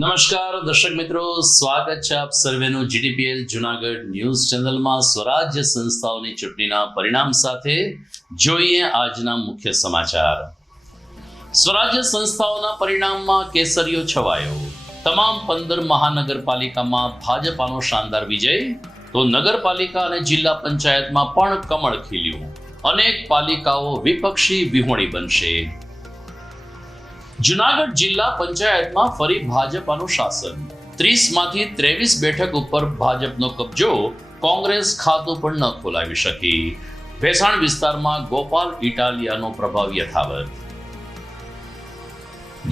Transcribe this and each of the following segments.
નમસ્કાર દર્શક મિત્રો, સ્વાગત છે આપ સર્વેનું જીટીપીએલ જુનાગઢ ન્યૂઝ ચેનલમાં. સ્વરાજ્ય સંસ્થાઓની ચૂંટણીના પરિણામ સાથે જોઈએ આજના મુખ્ય સમાચાર. સ્વરાજ્ય સંસ્થાઓના પરિણામમાં કેસરીયો છવાયો. તમામ 15 મહાનગરપાલિકામાં ભાજપાનો શાનદાર વિજય, તો નગરપાલિકા અને જિલ્લા પંચાયતમાં પણ કમળ ખીલ્યું. અનેક પાલિકાઓ વિપક્ષી વિહોણી બનશે. જુનાગઢ જિલ્લા પંચાયતમાં ફરી ભાજપાનું શાસન. 30 માંથી 23 બેઠક ઉપર ભાજપનો કબજો. કોંગ્રેસ ખાતું પણ ન ખોલાવી શકી. ભેસાણ વિસ્તારમાં ગોપાલ ઇટાલિયાનો પ્રભાવ યથાવત.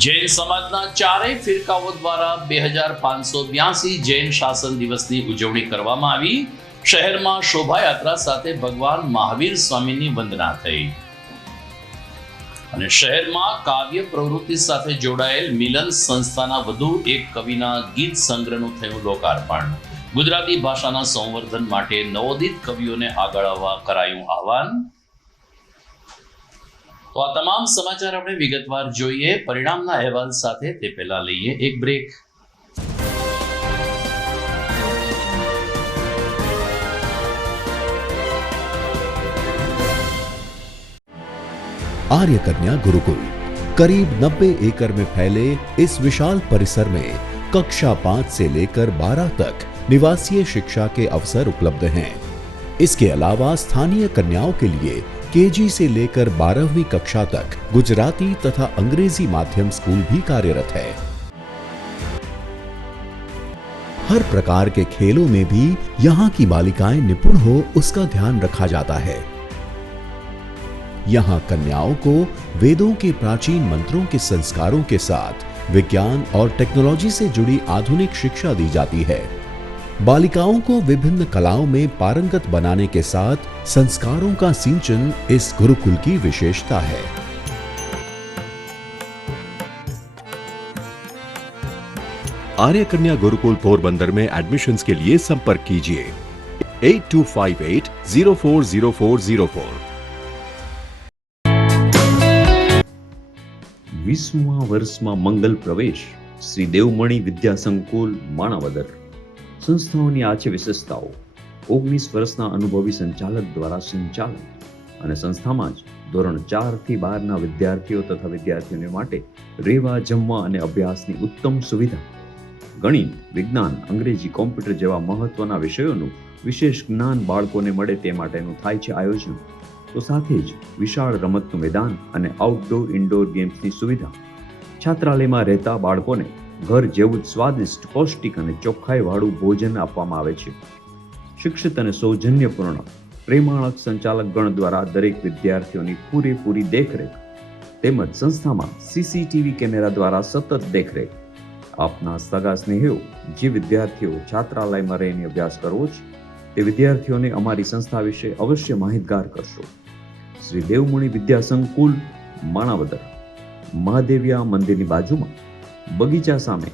જૈન સમાજના ચારેય ફિરકાઓ દ્વારા 2582 જૈન શાસન દિવસની ઉજવણી કરવામાં આવી. શહેરમાં શોભાયાત્રા સાથે ભગવાન મહાવીર સ્વામીની વંદના થઈ. અને શહેરમાં કાવ્ય પ્રવૃત્તિ સાથે જોડાયેલ મિલન સંસ્થાના વધુ એક કવિના ગીત સંગ્રહનું થયું લોકાર્પણ. ગુજરાતી ભાષાના સંવર્ધન માટે નવોદિત કવિઓને આગળ આવવા કરાયું આહવાન. તો આ તમામ સમાચાર આપણે વિગતવાર જોઈએ. પરિણામના અહેવાલ સાથે તે પહેલા લઈએ એક બ્રેક. आर्य कन्या गुरुकुल करीब 90 एकड़ में फैले इस विशाल परिसर में कक्षा 5 से लेकर 12 तक निवासीय शिक्षा के अवसर उपलब्ध हैं। इसके अलावा स्थानीय कन्याओं के लिए केजी से लेकर 12वीं कक्षा तक गुजराती तथा अंग्रेजी माध्यम स्कूल भी कार्यरत है। हर प्रकार के खेलों में भी यहाँ की बालिकाएं निपुण हो उसका ध्यान रखा जाता है। यहाँ कन्याओं को वेदों के प्राचीन मंत्रों के संस्कारों के साथ विज्ञान और टेक्नोलॉजी से जुड़ी आधुनिक शिक्षा दी जाती है। बालिकाओं को विभिन्न कलाओं में पारंगत बनाने के साथ संस्कारों का सिंचन इस गुरुकुल की विशेषता है। आर्य कन्या गुरुकुल पोरबंदर में एडमिशन्स के लिए संपर्क कीजिए 8258040404। 20મા વર્ષમાં મંગલ પ્રવેશ. શ્રી દેવમણી વિદ્યા સંકુલ માણાવદર. સંસ્થાઓની આ છે વિશેષતાઓ. 19 વર્ષના અનુભવી સંચાલક દ્વારા સંચાલન અને સંસ્થામાં જ ધોરણ 4 થી 12ના વિદ્યાર્થીઓ તથા વિદ્યાર્થીઓને માટે રહેવા, જમવા અને અભ્યાસની ઉત્તમ સુવિધા. ગણિત, વિજ્ઞાન, અંગ્રેજી, કોમ્પ્યુટર જેવા મહત્વના વિષયોનું વિશેષ જ્ઞાન બાળકોને મળે તે માટેનું થાય છે આયોજન. તો સાથે જ વિશાળ રમતનું મેદાન અને આઉટડોર ઇન્ડોર ગેમ્સની સુવિધા. છાત્રાલયમાં રહેતા બાળકોને ઘર જેવું જ સ્વાદિષ્ટ, પૌષ્ટિક અને ચોખ્ખાઈવાળું ભોજન આપવામાં આવે છે. શિક્ષિત અને સૌજન્યપૂર્ણ પ્રેમાળક સંચાલક ગણ દ્વારા દરેક વિદ્યાર્થીઓની પૂરેપૂરી દેખરેખ તેમજ સંસ્થામાં સીસીટીવી કેમેરા દ્વારા સતત દેખરેખ. આપના સગા સ્નેહીઓ જે વિદ્યાર્થીઓ છાત્રાલયમાં રહીને અભ્યાસ કરવો છે તે વિદ્યાર્થીઓને અમારી સંસ્થા વિશે અવશ્ય માહિતગાર કરશો. શ્રી દેવમણી વિદ્યા સંકુલ માણાવદર, મહાદેવિયા મંદિરની બાજુમાં, બગીચા સામે,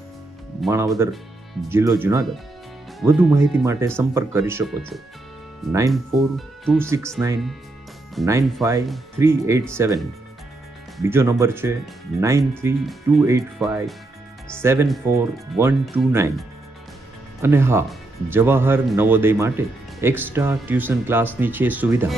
માણાવદર, જિલ્લો જુનાગઢ. વધુ માહિતી માટે સંપર્ક કરી શકો છો 9426995387. બીજો નંબર છે 9328574129. અને હા, જવાહર નવોદય માટે એક્સ્ટ્રા ટ્યુશન ક્લાસની છે સુવિધા.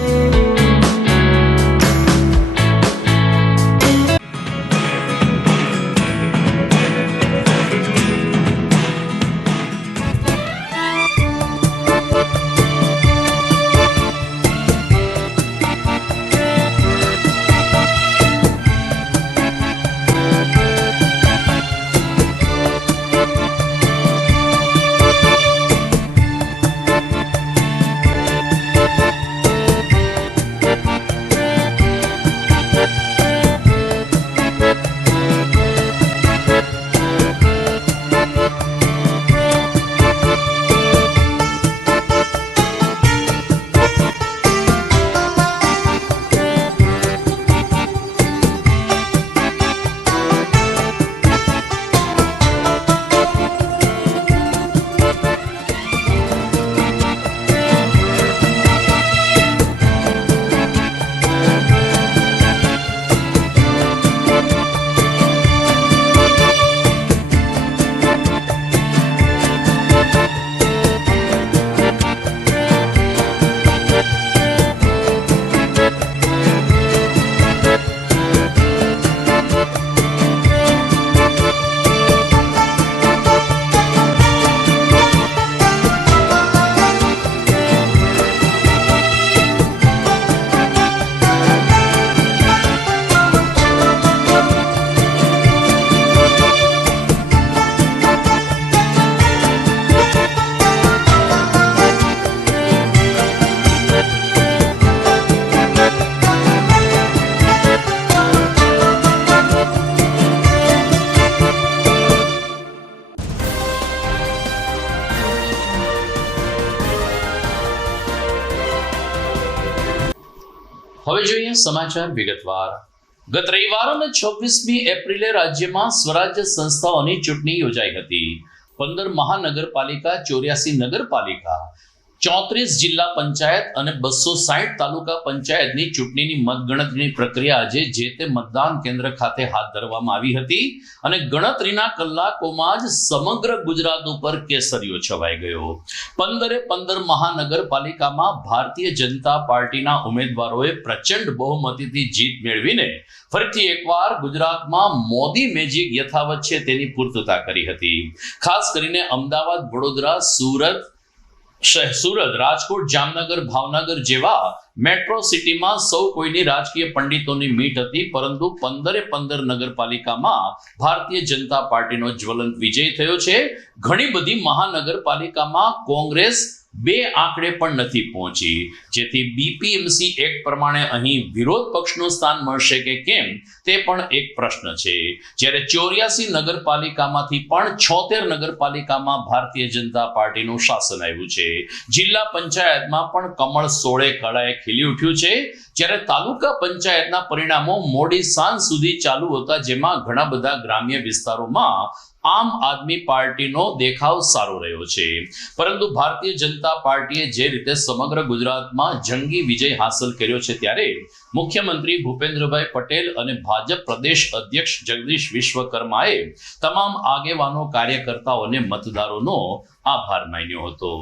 સમાચાર વિગતવાર. ગત રવિવાર અને 26મી એપ્રિલે રાજ્યમાં સ્વરાજ્ય સંસ્થાઓની ચૂંટણી યોજાઈ હતી. 15 મહાનગરપાલિકા, 84 નગરપાલિકા, 34 જિલ્લા પંચાયત અને 260 તાલુકા પંચાયતની ચૂંટણીની મતગણતરીની પ્રક્રિયા આજે જે તે મતદાન કેન્દ્ર ખાતે હાથ ધરવામાં આવી હતી અને ગણતરીના કલાકોમાં જ સમગ્ર ગુજરાત ઉપર કેસરીયો છવાઈ ગયો. 15 મહાનગરપાલિકામાં ભારતીય જનતા પાર્ટીના ઉમેદવારોએ પ્રચંડ બહુમતીથી જીત મેળવીને ફરીથી એકવાર ગુજરાતમાં મોદી મેજિક યથાવત છે તેની પૂર્તતા કરી હતી. ખાસ કરીને અમદાવાદ, વડોદરા, સુરત, રાજકોટ, જામનગર, ભાવનગર જેવા મેટ્રો સિટીમાં સૌ કોઈની રાજકીય પંડિતોની મીટ હતી, પરંતુ 15 નગરપાલિકામાં ભારતીય જનતા પાર્ટીનો જ્વલંત વિજય થયો છે. ઘણી બધી મહાનગરપાલિકામાં કોંગ્રેસ 2 આંકડે પણ નથી પહોંચી, જેથી બીપીએમસી એક્ટ પ્રમાણે અહીં વિરોધ પક્ષનું સ્થાન મળશે કે કેમ તે પણ એક પ્રશ્ન છે. જ્યારે 84 નગરપાલિકામાંથી પણ 76 નગરપાલિકામાં ભારતીય જનતા પાર્ટીનું શાસન આવ્યું છે. જિલ્લા પંચાયતમાં પણ કમળ સોળે કળાએ ખીલી ઉઠ્યું છે. જ્યારે તાલુકા પંચાયતના પરિણામો મોડી સાંજ સુધી ચાલુ હતા, જેમાં ઘણા બધા ગ્રામ્ય વિસ્તારોમાં આમ આદમી પાર્ટીનો દેખાવ સારો રહ્યો છે. પરંતુ ભારતીય જનતા પાર્ટીએ જે રીતે સમગ્ર ગુજરાતમાં જંગી વિજય હાંસલ કર્યો છે, ત્યારે મુખ્યમંત્રી ભૂપેન્દ્રભાઈ પટેલ અને ભાજપ પ્રદેશ અધ્યક્ષ જગદીશ વિશ્વકર્માએ તમામ આગેવાનો, કાર્યકર્તાઓને મતદારોનો આભાર માન્યો હતો.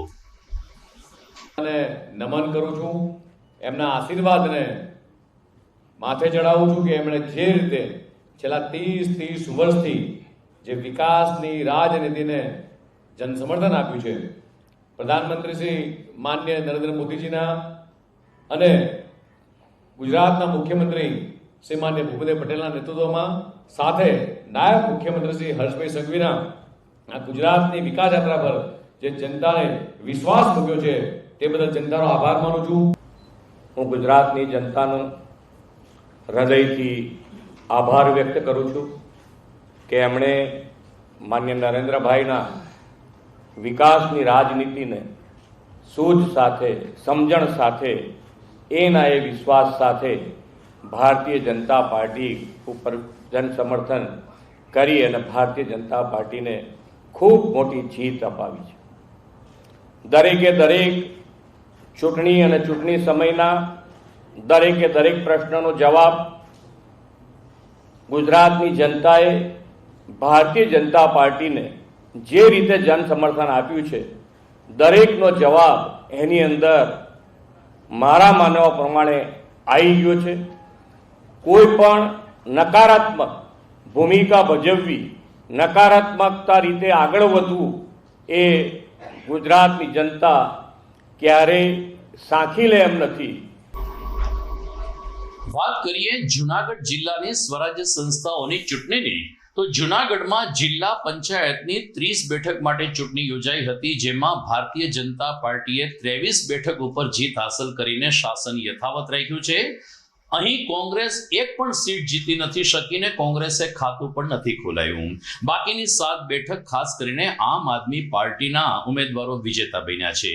અને નમન કરું છું, એમના આશીર્વાદને માથે ચડાવું છું કે એમણે જે રીતે છેલ્લા 30 વર્ષથી જે વિકાસની રાજનીતિને જનસમર્થન આપ્યું છે, પ્રધાનમંત્રી શ્રી માનનીય નરેન્દ્ર મોદીજીના અને ગુજરાતના મુખ્યમંત્રી શ્રી માનનીય ભૂપેન્દ્ર પટેલના નેતૃત્વમાં સાથે નાયબ મુખ્યમંત્રી શ્રી હર્ષભાઈ સંઘવીના આ ગુજરાતની વિકાસ યાત્રા પર જે જનતાને વિશ્વાસ મૂક્યો છે તે બદલ જનતાનો આભાર માનું છું. હું ગુજરાતની જનતાનો હૃદયથી આભાર વ્યક્ત કરું છું કે એમણે માન્ય નરેન્દ્રભાઈના વિકાસની રાજનીતિને સૂઝ સાથે, સમજણ સાથે, એના એ વિશ્વાસ સાથે ભારતીય જનતા પાર્ટી ઉપર જનસમર્થન કરી અને ભારતીય જનતા પાર્ટીને ખૂબ મોટી જીત અપાવી છે. દરેકે દરેક ચૂંટણી અને ચૂંટણી સમયના દરેકે દરેક પ્રશ્નનો જવાબ ગુજરાતની જનતાએ ભારતીય જનતા પાર્ટીને જે રીતે જન સમર્થન આપ્યું છે, દરેકનો જવાબ એની અંદર મારા માનવા પ્રમાણે આવી ગયો છે. કોઈ પણ નકારાત્મક ભૂમિકા ભજવવી, નકારાત્મકતા રીતે આગળ વધવું એ ગુજરાતની જનતા ક્યારેય સાંખી લે એમ નથી. વાત કરીએ જુનાગઢ જિલ્લાની સ્વરાજ્ય સંસ્થાઓની ચૂંટણીની, તો જુનાગઢમાં જિલ્લા પંચાયતની 30 બેઠક માટે ચૂંટણી યોજાઈ હતી, જેમાં ભારતીય જનતા પાર્ટીએ 23 બેઠક ઉપર જીત હાંસલ કરીને શાસન યથાવત રાખ્યું છે. અહીં કોંગ્રેસ એક પણ સીટ જીતી નથી શકી ને કોંગ્રેસે ખાતું પણ નથી ખોલાયું. બાકીની 7 બેઠક ખાસ કરીને આમ આદમી પાર્ટીના ઉમેદવારો વિજેતા બન્યા છે.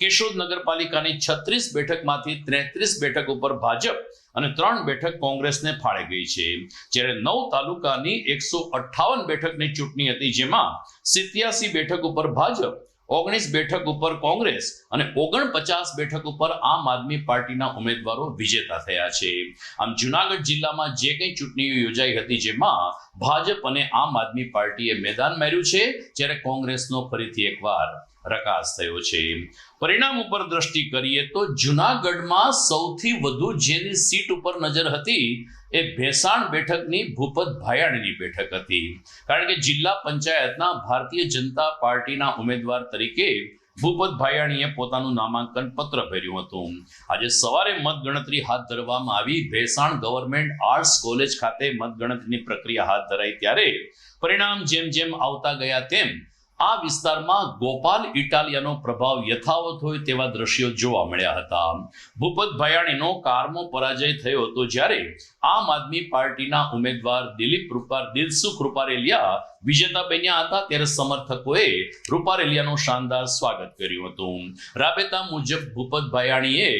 કેશોદ નગરપાલિકાની 36 બેઠકમાંથી 33 બેઠક ઉપર ભાજપ અને 3 બેઠક કોંગ્રેસને ફાળે ગઈ છે. જ્યારે 9 તાલુકાની 158 બેઠકની ચૂંટણી હતી, જેમાં 87 બેઠક ઉપર ભાજપ, 19 બેઠક ઉપર કોંગ્રેસ અને 49 બેઠક ઉપર આમ આદમી પાર્ટીના ઉમેદવારો વિજેતા થયા છે. આમ જુનાગઢ જિલ્લામાં જે કંઈ ચૂંટણીઓ યોજાઈ હતી, જેમાં ભાજપ અને આમ આદમી પાર્ટીએ મેદાન માર્યું છે, જ્યારે કોંગ્રેસનો ફરીથી એકવાર રકાસ થયો છે. પરિણામ ઉપર દ્રષ્ટિ કરીએ તો જુનાગઢમાં સૌથી વધુ જેની સીટ ઉપર નજર હતી એ ભેસાણ બેઠકની ભૂપત ભાયાણીની બેઠક હતી. કારણ કે જિલ્લા પંચાયતના ભારતીય જનતા પાર્ટીના ઉમેદવાર તરીકે ભૂપત ભાયાણીએ પોતાનું નામાંકન પત્ર ભર્યું હતું. આજે સવારે મતગણતરી હાથ ધરવામાં આવી. ભેસાણ ગવર્મેન્ટ આર્ટ્સ કોલેજ ખાતે મતગણતરીની પ્રક્રિયા હાથ ધરાઈ ત્યારે પરિણામ જેમ જેમ આવતા ગયા તેમ આ વિસ્તારમાં ગોપાલ ઇટાલિયાનો પ્રભાવ યથાવત હોય તેવા દ્રશ્યો જોવા મળ્યા હતા. ભૂપત ભાયાણીનો કારમો પરાજય થયો હતો, જ્યારે આમ આદમી પાર્ટીના ઉમેદવાર દિલસુખ રૂપારેલિયા વિજેતા બન્યા હતા. ત્યારે સમર્થકોએ રૂપારેલિયાનું શાનદાર સ્વાગત કર્યું હતું. રાબેતા મુજબ ભૂપત ભાયાણીએ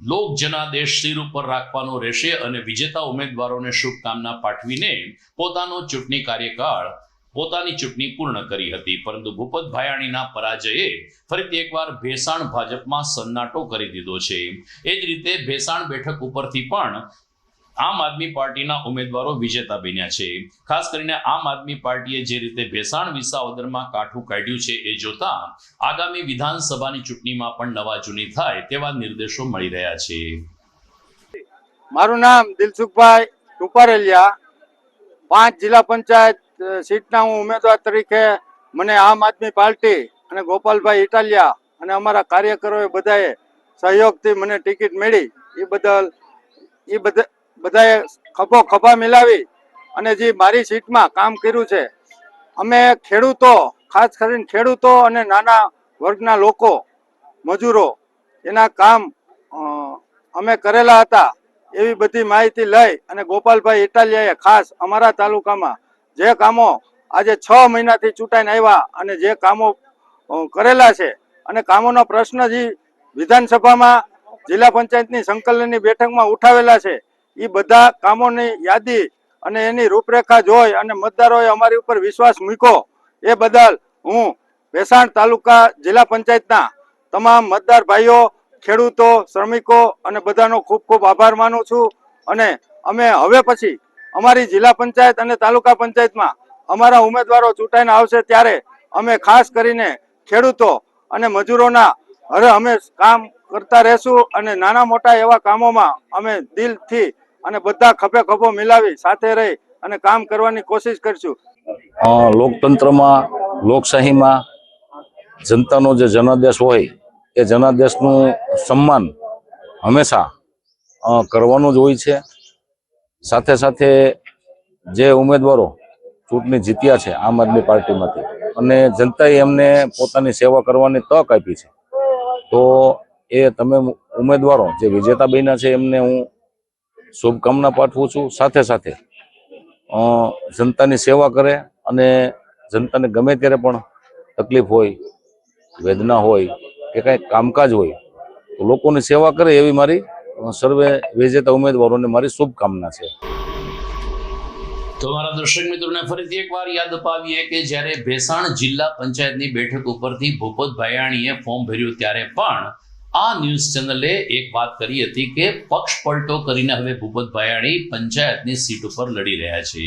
લોક જનાદેશ શિર ઉપર રાખવાનો રહેશે અને વિજેતા ઉમેદવારોને શુભકામના પાઠવીને પોતાની ચૂંટણી પૂર્ણ કરી હતી. પરંતુ ભૂપત ભાયાણીના પરાજયે ફરીથી એકવાર ભેસાણ ભાજપમાં સન્નાટો કરી દીધો છે. એ જ રીતે ભેસાણ બેઠક ઉપરથી પણ આમ આદમી પાર્ટીના ઉમેદવારો વિજેતા બન્યા છે. ખાસ કરીને આમ આદમી પાર્ટીએ જે રીતે ભેસાણ વિસાવદરમાં કાઠું કાઢ્યું છે એ જોતા આગામી વિધાનસભાની ચૂંટણીમાં પણ નવા જૂની થાય તેવા નિર્દેશો મળી રહ્યા છે. મારું નામ દિલસુખભાઈ ટુપારેલિયા, 5 જિલ્લા પંચાયત સીટના હું ઉમેદવાર તરીકે મને આમ આદમી પાર્ટી અને ગોપાલભાઈ ઇટાલિયા અને અમારા કાર્યકરોએ બધાએ સહયોગથી મને ટિકિટ મળી. એ બધાએ ખભા મિલાવી અને જે મારી સીટમાં કામ કર્યું છે. અમે ખેડૂતો, ખાસ કરીને ખેડૂતો અને નાના વર્ગના લોકો, મજૂરો, એના કામ અમે કરેલા હતા એવી બધી માહિતી લઈ અને ગોપાલભાઈ ઇટાલિયાએ ખાસ અમારા તાલુકામાં જે કામો આજે 6 મહિનાથી ચૂંટાઈને આવ્યા અને જે કામો કરેલા છે અને કામોનો પ્રશ્ન જે વિધાનસભામાં જિલ્લા પંચાયતની સંકલનની બેઠકમાં ઉઠાવેલા છે એ બધા કામોની યાદી અને એની રૂપરેખા જોઈ અને મતદારોએ અમારી ઉપર વિશ્વાસ મૂક્યો. એ બદલ હું ભેસાણ તાલુકા જિલ્લા પંચાયતના તમામ મતદાર ભાઈઓ, ખેડૂતો, શ્રમિકો અને બધાનો ખૂબ ખૂબ આભાર માનું છું. અને અમે હવે પછી અમારી જિલ્લા પંચાયત અને તાલુકા પંચાયતમાં અમારા ઉમેદવારો ચૂંટાઈને આવશે ત્યારે અમે ખાસ કરીને ખેડૂતો અને મજૂરોના અમે કામ કરતા રહેશું અને નાના મોટા એવા કામોમાં અમે દિલથી અને બધા ખભો મિલાવી સાથે રહી અને કામ કરવાની કોશિશ કરશું. લોકતંત્રમાં, લોકશાહીમાં જનતાનો જે જનાદેશ હોય એ જનાદેશનું સન્માન હંમેશા કરવાનું જ હોય છે. સાથે સાથે જે ઉમેદવારો ચૂંટણી જીત્યા છે આમ આદમી પાર્ટીમાંથી અને જનતાએ એમને પોતાની સેવા કરવાની તક આપી છે, તો એ તમે ઉમેદવારો જે વિજેતા બન્યા છે એમને હું શુભકામના પાઠવું છું. સાથે સાથે જનતાની સેવા કરે અને જનતાને ગમે ત્યારે પણ તકલીફ હોય, વેદના હોય કે કંઈ કામકાજ હોય તો લોકોની સેવા કરે એવી મારી સર્વે વિજેતા ઉમેદવારોને મારી શુભકામના છે. તો મારા દર્શક મિત્રોને ફરીથી એકવાર યાદ અપાવીએ કે જ્યારે ભેસાણ જિલ્લા પંચાયતની બેઠક ઉપરથી ભૂપત ભાયાણીએ ફોર્મ ભર્યું ત્યારે પણ આ ન્યૂઝ ચેનલે એક વાત કરી હતી કે પક્ષ પલટો કરીને હવે ભૂપત ભાયાણી પંચાયતની સીટ ઉપર લડી રહ્યા છે.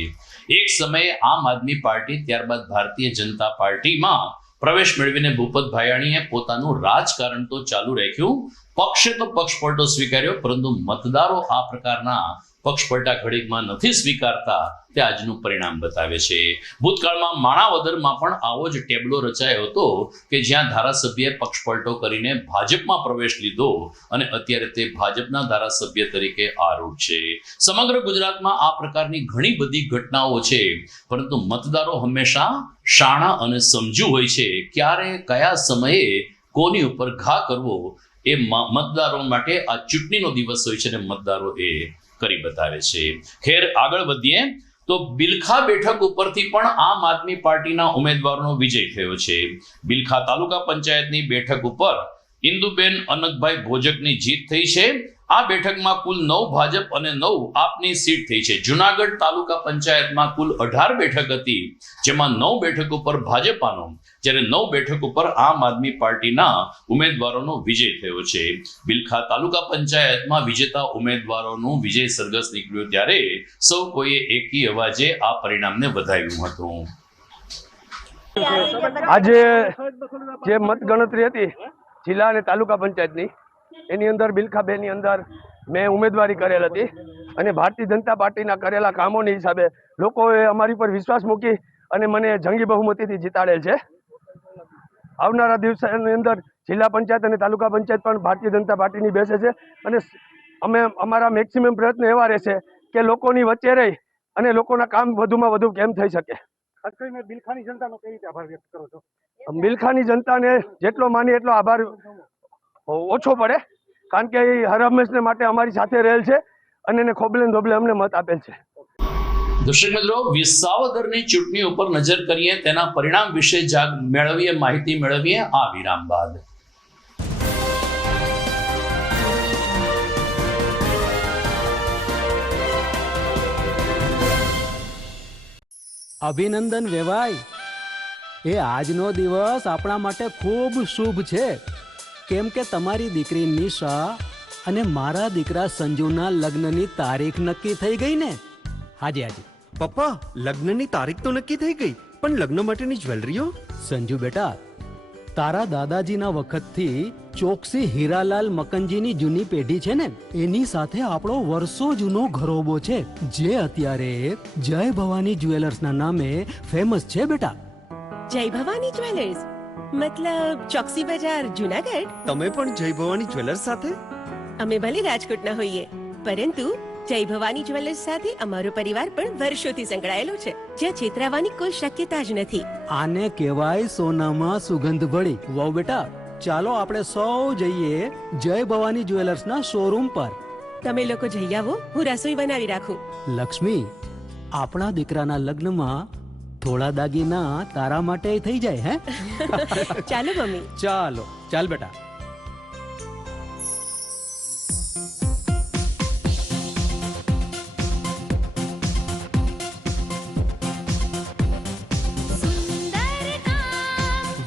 એક સમયે આમ આદમી પાર્ટી, ત્યારબાદ ભારતીય જનતા પાર્ટીમાં પ્રવેશ મેળવીને ભૂપત ભાયાણીએ પોતાનું રાજકારણ તો ચાલુ રાખ્યું. પક્ષે તો પક્ષ પલટો સ્વીકાર્યો, પરંતુ મતદારો આ પ્રકારના પક્ષ પલટા ઘડીકમાં નથી સ્વીકારતા તે આજનું પરિણામ બતાવે છે. ભૂતકાળમાં માણાવદરમાં પણ આવો જ ટેબલો રચાયો હતો કે જ્યાં ધારાસભ્યએ પક્ષ પલટો કરીને ભાજપમાં પ્રવેશ લીધો અને અત્યારે તે ભાજપના ધારાસભ્ય તરીકે આરૂઢ છે. સમગ્ર ગુજરાતમાં આ પ્રકારની ઘણી બધી ઘટનાઓ છે, પરંતુ મતદારો હંમેશા શાણા અને સમજુ હોય છે. ક્યારે કયા સમયે કોની ઉપર ઘા કરવો એ મતદારો માટે આ ચૂંટણીનો દિવસ હોય છે અને મતદારો એ કરી બતાવે છે. ખેર, આગળ વધીએ તો બિલખા બેઠક ઉપરથી પણ આમ આદમી પાર્ટીના ઉમેદવારોનો વિજય થયો છે. બિલખા તાલુકા પંચાયતની બેઠક ઉપર ઇન્દુબેન અનકભાઈ ભોજકની જીત થઈ છે. આ બેઠકમાં કુલ 9 ભાજપ અને 9 આપની સીટ થઈ છે. જુનાગઢ તાલુકા પંચાયતમાં કુલ 18 બેઠક હતી, જેમાં 9 બેઠક ઉપર ભાજપાનો, જ્યારે 9 બેઠક ઉપર આમ આદમી પાર્ટીના ઉમેદવારોનો વિજય થયો છે. બિલખા તાલુકા પંચાયતમાં વિજેતા ઉમેદવારોનું વિજય સરઘસ નીકળ્યું ત્યારે સૌ કોઈએ એકી અવાજે આ પરિણામને વધાવ્યું હતું. આજે જે મતગણતરી હતી જિલ્લા અને તાલુકા પંચાયતની, એની અંદર બિલખા બેની અંદર મેં ઉમેદવારી કરેલ હતી અને ભારતીય જનતા પાર્ટીના કરેલા કામોની હિસાબે લોકોએ અમારી પર વિશ્વાસ મૂકી અને મને જંગી બહુમતીથી જીતાડેલ છે. આવનારા દિવસોની અંદર જિલ્લા પંચાયત અને તાલુકા પંચાયત પણ ભારતીય જનતા પાર્ટીની બેસે છે અને અમે અમારા મેક્સિમમ પ્રયત્ન એવા રહેશે કે લોકોની વચ્ચે રહી અને લોકોના કામ વધુમાં વધુ કેમ થઈ શકે. ખાસ કરીને બિલખાની જનતાનો કઈ રીતે આભાર વ્યક્ત કરો છો? બિલખાની જનતાને જેટલો માની એટલો આભાર ઓછો પડે, કારણ કે એ હર હંમેશને માટે અમારી સાથે રહેલ છે અને એને ખોબલે ધોબલે અમને મત આપેલ છે. દર્શક મિત્રો, વિસાવદરની ચૂંટણી ઉપર નજર કરીએ, તેના પરિણામ વિશે માહિતી મેળવીએ આ વિરામ બાદ. અભિનંદન વેવાઈ. એ આજનો દિવસ આપણા માટે ખૂબ શુભ છે, કેમ કે તમારી દીકરી નિશા અને મારા દીકરા સંજુના લગ્નની તારીખ નક્કી થઈ ગઈ ને. હાજી હાજી. પપ્પા, લગ્નની તારીખ તો નક્કી થઈ ગઈ, પણ લગ્ન માટેની જ્વેલરીઓ? સંજુ બેટા, તારા દાદાજીના વખતથી ચોકસી હીરાલાલ મકનજીની જૂની પેઢી છે ને, એની સાથે આપણો વર્ષો જૂનો ઘરોબો છે, જે અત્યારે જય ભવાની જ્વેલર્સના નામે ફેમસ છે બેટા. જય ભવાની જ્વેલર્સ મતલબ ચોકસી બજાર જુનાગઢ? તમે પણ જય ભવાની જ્વેલર્સ સાથે? અમે ભલે રાજકોટના હોઈએ, પરંતુ જય ભવાની જ્વેલર્સ સાથે અમારો પરિવાર પણ વર્ષોથી સંકળાયેલો છે, જ્યાં છેતરાવાની કોઈ શક્યતા જ નથી. આને કહેવાય સોનામાં સુગંધ ભળી. વહુ બેટા, ચાલો આપણે સૌ જઈએ જય ભવાની જ્વેલર્સના શોરૂમ પર. તમે લોકો જઈ આવો, હું રસોઈ બનાવી રાખું. લક્ષ્મી, આપણા દીકરાના લગ્નમાં થોડા દાગીના તારા માટે થઈ જાય. હે ચાલો મમ્મી. ચાલો ચાલ બેટા.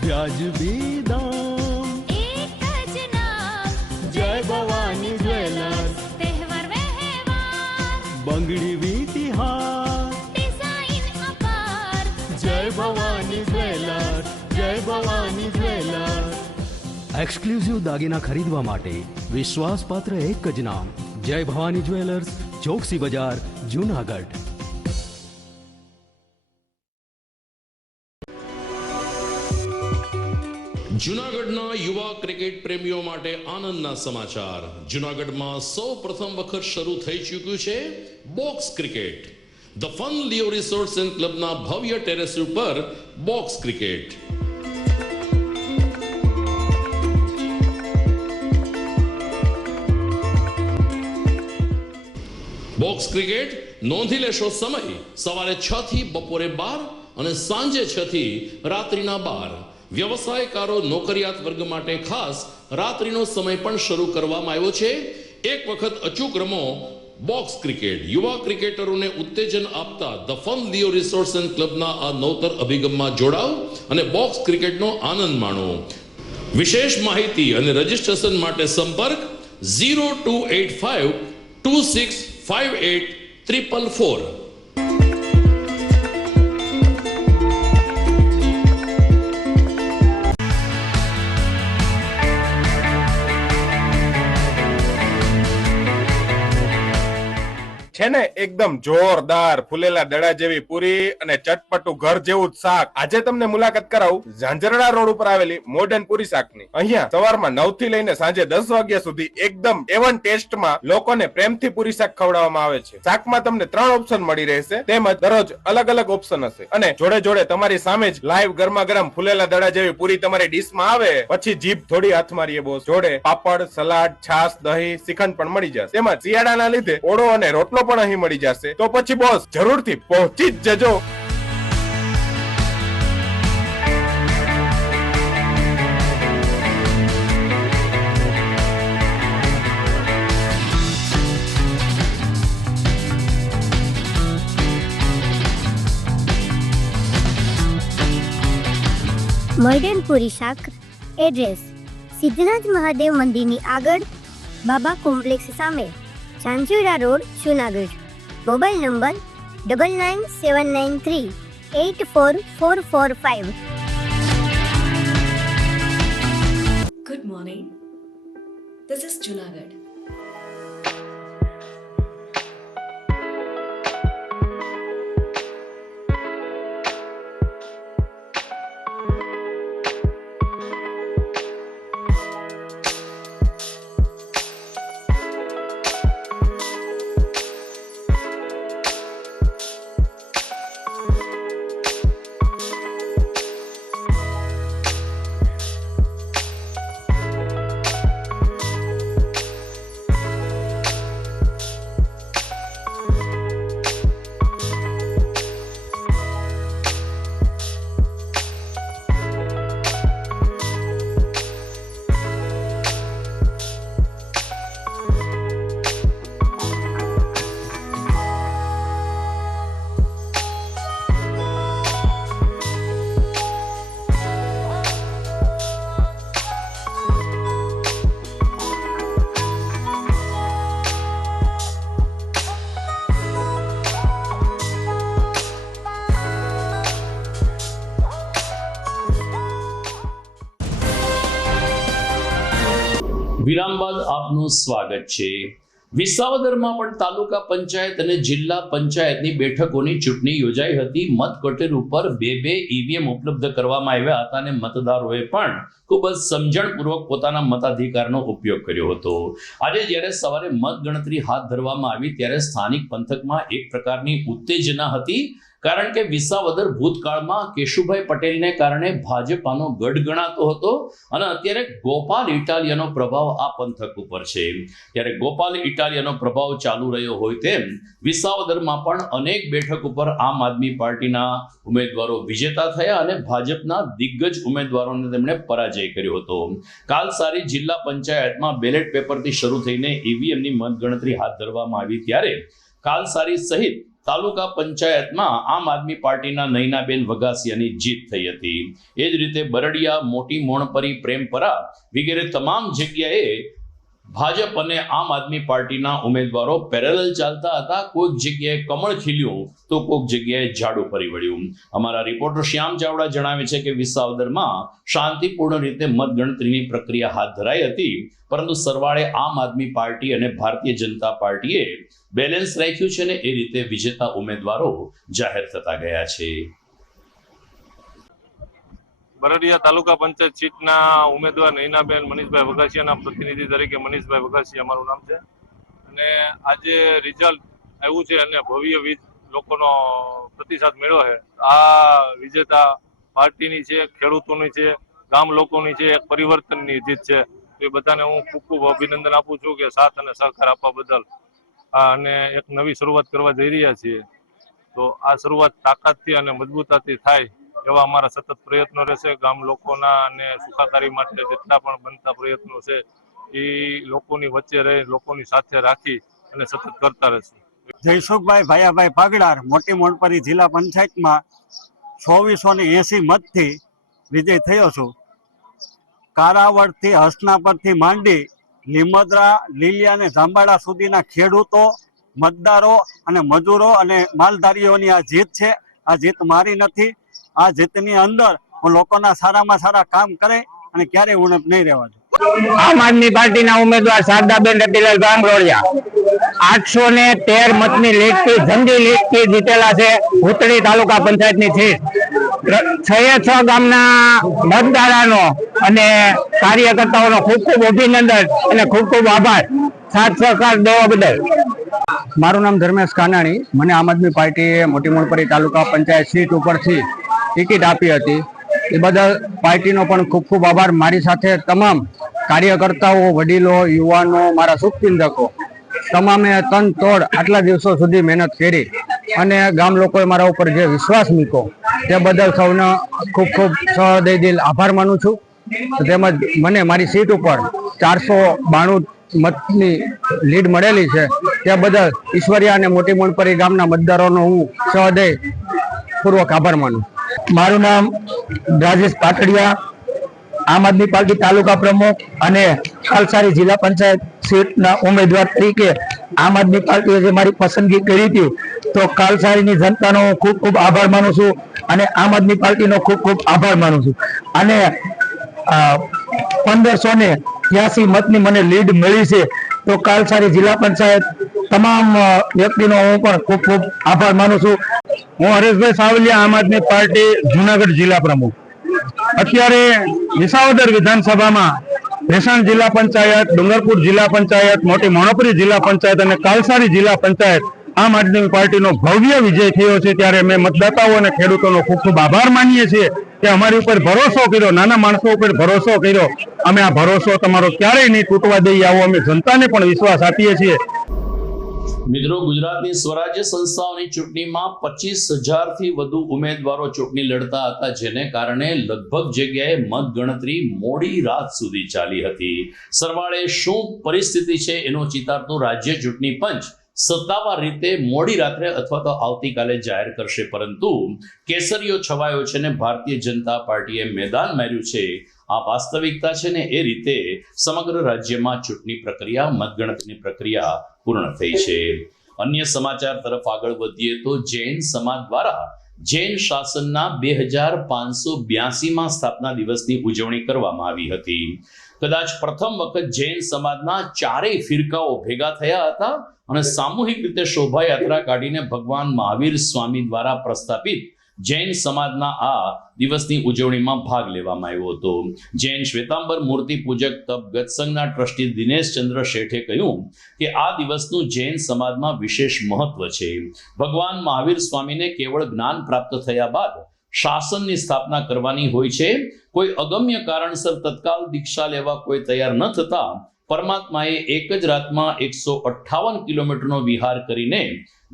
વ્યાજબી દામ, એક જ નામ, જય ભવાની જ્વેલર્સ. તહેવાર વ્યવહાર, બંગડી વીટી હાર, ડિઝાઇન અપાર, જય ભવાની જ્વેલર્સ, જય ભવાની જ્વેલર્સ. એક્સક્લુઝિવ દાગીના ખરીદવા માટે વિશ્વાસપાત્ર એક જ નામ, જય ભવાની જ્વેલર્સ, ચોકસી બજાર, જુનાગઢ. જૂનાગઢના યુવા ક્રિકેટ પ્રેમીઓ માટે આનંદના સમાચાર. જૂનાગઢમાં સૌ પ્રથમ વખત શરૂ થઈ ચૂક્યું છે box cricket. The fun Leo resorts and ક્લબના ભવ્ય ટેરેસ ઉપર બોક્સ ક્રિકેટ. બોક્સ ક્રિકેટ નોંધી લેશો સમય સવારે 6 થી બપોરે 12 અને સાંજે 6 થી રાત્રિના 12. વ્યવસાયકારો નોકરિયાત વર્ગ માટે ખાસ રાત્રિનો સમય પણ શરૂ કરવામાં આવ્યો છે. એક વખત અચૂક રમો બોક્સ ક્રિકેટ. યુવા ક્રિકેટરોને ઉત્તેજન આપતા the fun Leo resorts and ક્લબના આ નવતર અભિગમમાં જોડાઓ અને બોક્સ ક્રિકેટનો આનંદ માણો. વિશેષ માહિતી અને રજીસ્ટ્રેશન માટે સંપર્ક 0285 2658 444. છે ને એકદમ જોરદાર ફૂલેલા દડા જેવી પૂરી અને ચટપટું ઘર જેવું જ શાક. આજે તમને મુલાકાત કરાવું ઝાંઝરડા રોડ ઉપર આવેલી મોડર્ન પૂરી શાકની. અહીંયા સવારમાં 9 થી લઈને સાંજે 10 વાગ્યા સુધી એકદમ એવન ટેસ્ટમાં લોકોને પ્રેમથી પૂરી શાક ખવડાવવામાં આવે છે. શાકમાં તમને 3 ઓપ્શન મળી રહેશે, તેમજ દરરોજ અલગ અલગ ઓપ્શન હશે, અને જોડે જોડે તમારી સામે જ લાઈવ ગરમા ગરમ ફૂલેલા દડા જેવી પૂરી તમારી ડીશમાં આવે પછી જીભ થોડી હાથ મારીએ બોસ. જોડે પાપડ, સલાડ, છાશ, દહીં, શ્રીખંડ પણ મળી જશે. તેમજ શિયાળાના લીધે ઓળો અને રોટલો પણ અહીં મળી જશે. તો પછી બોસ જરૂરથી પહોંચી જ જજો. મોડર્ન પૂરી શાક. એડ્રેસ સિદ્ધનાથ મહાદેવ મંદિરની આગળ, બાબા કોમ્પ્લેક્સ સામે, Zanzarda road, Junagadh. Mobile number 9979384445. Good morning, this is Junagadh. વિરામ બાદ આપનું સ્વાગત છે. વિસાવદરમાં પણ તાલુકા પંચાયત અને જિલ્લા પંચાયતની બેઠકોની ચૂંટણી યોજાઈ હતી. મતકટેર ઉપર બે ઈવીએમ ઉપલબ્ધ કરવામાં આવ્યા હતા અને મતદારોએ પણ ખૂબ જ સમજણપૂર્વક પોતાના મતાધિકારનો ઉપયોગ કર્યો હતો. આજે જ્યારે સવારે મતગણતરી હાથ ધરવામાં આવી ત્યારે સ્થાનિક પંથકમાં એક પ્રકારની ઉત્તેજના હતી, કારણ કે વિસાવદર ભૂતકાળમાં કેશુભાઈ પટેલને કારણે ભાજપાનો ગઢ ગણાતો હતો અને અત્યારે ગોપાલ ઇટાલિયાનો પ્રભાવ આ પંથક ઉપર છે. ત્યારે ગોપાલ ઇટાલિયાનો પ્રભાવ ચાલુ રહ્યો હોય તેમ વિસાવદરમાં પણ અનેક બેઠક ઉપર આમ આદમી પાર્ટીના ઉમેદવારો વિજેતા થયા અને ભાજપના દિગ્ગજ ઉમેદવારોને તેમણે પરાજય કર્યો હતો. કાલસારી જિલ્લા પંચાયતમાં બેલેટ પેપરથી શરૂ થઈને ઈવીએમની મતગણતરી હાથ ધરવામાં આવી ત્યારે કાલસારી સહિત તાલુકા પંચાયતમાં આમ આદમી પાર્ટીના નૈનાબેન વઘાસિયાની જીત થઈ હતી. એ જ રીતે બરડિયા, મોટી મોણપરી, પ્રેમપરા વગેરે તમામ જગ્યાએ ભાજપ અને આમ આદમી પાર્ટીના ઉમેદવારો પેરેલલ ચાલતા હતા. કોઈક જગ્યાએ કમળ ખીલ્યું તો કોઈક જગ્યાએ ઝાડુ ફરી વળ્યું. અમારા રિપોર્ટર શ્યામ ચાવડા જણાવે છે કે વિસાવદરમાં શાંતિપૂર્ણ રીતે મતગણતરીની પ્રક્રિયા હાથ ધરાઈ હતી, પરંતુ સરવાળે આમ આદમી પાર્ટી અને ભારતીય જનતા પાર્ટીએ બેલેન્સ રાખ્યું છે અને એ રીતે વિજેતા ઉમેદવારો જાહેર થતા ગયા છે. બરડિયા તાલુકા પંચાયત સીટના ઉમેદવાર નૈનાબેન મનીષભાઈ વઘાસિયાના પ્રતિનિધિ તરીકે મનીષભાઈ વઘાસિયા અમારું નામ છે અને આજે રિઝલ્ટ આવ્યું છે અને ભવ્ય લોકોનો પ્રતિસાદ મેળવ્યો છે. આ વિજેતા પાર્ટીની છે, ખેડૂતોની છે, ગામ લોકોની છે, એક પરિવર્તનની જીત છે. એ બધાને હું ખૂબ ખૂબ અભિનંદન આપું છું કે સાથ અને સહકાર આપવા બદલ. અને એક નવી શરૂઆત કરવા જઈ રહ્યા છીએ, તો આ શરૂઆત તાકાતથી અને મજબૂતાથી થાય એવા અમારા સતત પ્રયત્નો રહેશે. ગામ લોકોના અને સુખાકારી માટે જેટલા પણ બનતા પ્રયત્નો છે એ લોકોની વચ્ચે રહી, લોકોની સાથે રાખી અને સતત કરતા રહેશું. જયસુખભાઈ ભાયાભાઈ પાગડાર, મોટી મોણપરી જિલ્લા પંચાયતમાં 2480 મતથી વિજય થયો છું. કારાવડથી, હસનાપરથી માંડી લીમદ્રા, લીલિયા અને જાંબાળા સુધીના ખેડૂતો, મતદારો અને મજૂરો અને માલધારીઓની આ જીત છે. આ જીત મારી નથી. આ જીતની અંદર હું લોકોના સારામાં સારા કામ કરે અને ક્યારેય ઉણપ નહીં રહેવા દઉં. આમ આદમી પાર્ટીના ઉમેદવાર શારદાબેન રતિલાલ ગાંગરોળિયા 813 મતની લીડથી, જંગી લીડથી જીતેલા છે. ભૂતળી તાલુકા પંચાયતની સીટ 6 ગામના મતદારોનો અને કાર્યકર્તાઓનો ખૂબ ખૂબ અભિનંદન અને ખૂબ ખૂબ આભાર સાથ સહકાર દેવા બદલ. મારું નામ ધર્મેશ કાનાણી. મને આમ આદમી પાર્ટીએ મોટી મોણપરી તાલુકા પંચાયત સીટ ઉપરથી ટિકિટ આપી હતી. એ બદલ પાર્ટીનો પણ ખૂબ ખૂબ આભાર. મારી સાથે તમામ કાર્યકર્તાઓ, વડીલો, યુવાનો, મારા શુભચિંતકો તમામે તન તોડ આટલા દિવસો સુધી મહેનત કરી અને ગામ લોકોએ મારા ઉપર જે વિશ્વાસ મૂક્યો તે બદલ સૌનો ખૂબ ખૂબ સહૃદય દિલ આભાર માનું છું. તેમજ મને મારી સીટ ઉપર 492 મતની લીડ મળેલી છે તે બદલ ઈશ્વરિયા અને મોટી મોણપરી ગામના મતદારોનો હું સહૃદય પૂર્વક આભાર માનું. મારું નામ રાજેશ પાટડિયા, આમ આદમી પાર્ટી તાલુકા પ્રમુખ અને કાલસારી જિલ્લા પંચાયત સીટના ઉમેદવાર તરીકે આમ આદમી પાર્ટીએ જે મારી પસંદગી કરી હતી, તો કાલસારીની જનતાનો ખૂબ ખૂબ આભાર માનું છું અને આમ આદમી પાર્ટીનો ખૂબ ખૂબ આભાર માનું છું. અને 1583 મતની મને લીડ મળી છે, તો કાલસારી જિલ્લા પંચાયત તમામ વ્યક્તિનો હું પણ ખૂબ ખૂબ આભાર માનું છું. હું હરેશભાઈ સાવલિયા, આમ આદમી પાર્ટી જુનાગઢ જિલ્લા પ્રમુખ. અત્યારે વિસાવદર વિધાનસભામાં ભેસાણ જિલ્લા પંચાયત, ડુંગરપુર જિલ્લા પંચાયત, મોટી મોણપરી જિલ્લા પંચાયત અને કાલસારી જિલ્લા પંચાયત આમ આદમી પાર્ટીનો ભવ્ય વિજય થયો છે. ત્યારે અમે મતદાતાઓ અને ખેડૂતોનો ખૂબ ખૂબ આભાર માનીએ છીએ કે અમારી ઉપર ભરોસો કર્યો, નાના માણસો ઉપર ભરોસો કર્યો. અમે આ ભરોસો તમારો ક્યારેય નહીં તૂટવા દઈએ આવો અમે જનતાને પણ વિશ્વાસ આપીએ છીએ. મિત્રો, ગુજરાતની સ્વરાજ્ય સંસ્થાઓની ચૂંટણીમાં 25,000 થી વધુ ઉમેદવારો ચૂંટણી લડતા હતા, જેને કારણે લગભગ જગ્યાએ મતગણતરી મોડી રાત સુધી ચાલી હતી. સરવાળે શું પરિસ્થિતિ છે એનો ચિતારતો રાજ્ય ચૂંટણી પંચ સત્તાવાર રીતે મોડી રાત્રે અથવા તો આવતીકાલે જાહેર કરશે, પરંતુ કેસરીઓ છવાયો છે ને ભારતીય જનતા પાર્ટીએ મેદાન માર્યું છે. આ વાસ્તવિકતા છે ને એ રીતે સમગ્ર રાજ્યમાં ચૂંટણી પ્રક્રિયા, મતગણતરીની પ્રક્રિયા પૂર્ણ થઈ છે. અન્ય સમાચાર તરફ આગળ વધીએ તો જૈન સમાજ દ્વારા જૈન શાસનના 2582માં સ્થાપના દિવસની ઉજવણી કરવામાં આવી હતી. કદાચ પ્રથમ વખત જૈન સમાજના ચારેય ફિરકાઓ ભેગા થયા હતા અને સામૂહિક રીતે શોભાયાત્રા કાઢીને ભગવાન મહાવીર સ્વામી દ્વારા પ્રસ્થાપિત જૈન સમાજના આ દિવસની ઉજવણીમાં ભાગ લેવામાં આવ્યો હતો. જૈન શ્વેતાંબર મૂર્તિ પૂજક તપ ગતસંઘના ટ્રસ્ટી દિનેશ ચંદ્ર શેઠે કહ્યું કે આ દિવસનું જૈન સમાજમાં વિશેષ મહત્વ છે. ભગવાન મહાવીર સ્વામીને કેવળ જ્ઞાન પ્રાપ્ત થયા બાદ શાસનની સ્થાપના કરવાની હોય છે. કોઈ અગમ્ય કારણસર તત્કાલ દીક્ષા લેવા કોઈ તૈયાર ન થતા પરમાત્માએ એક જ રાતમાં 158 કિલોમીટરનો વિહાર કરીને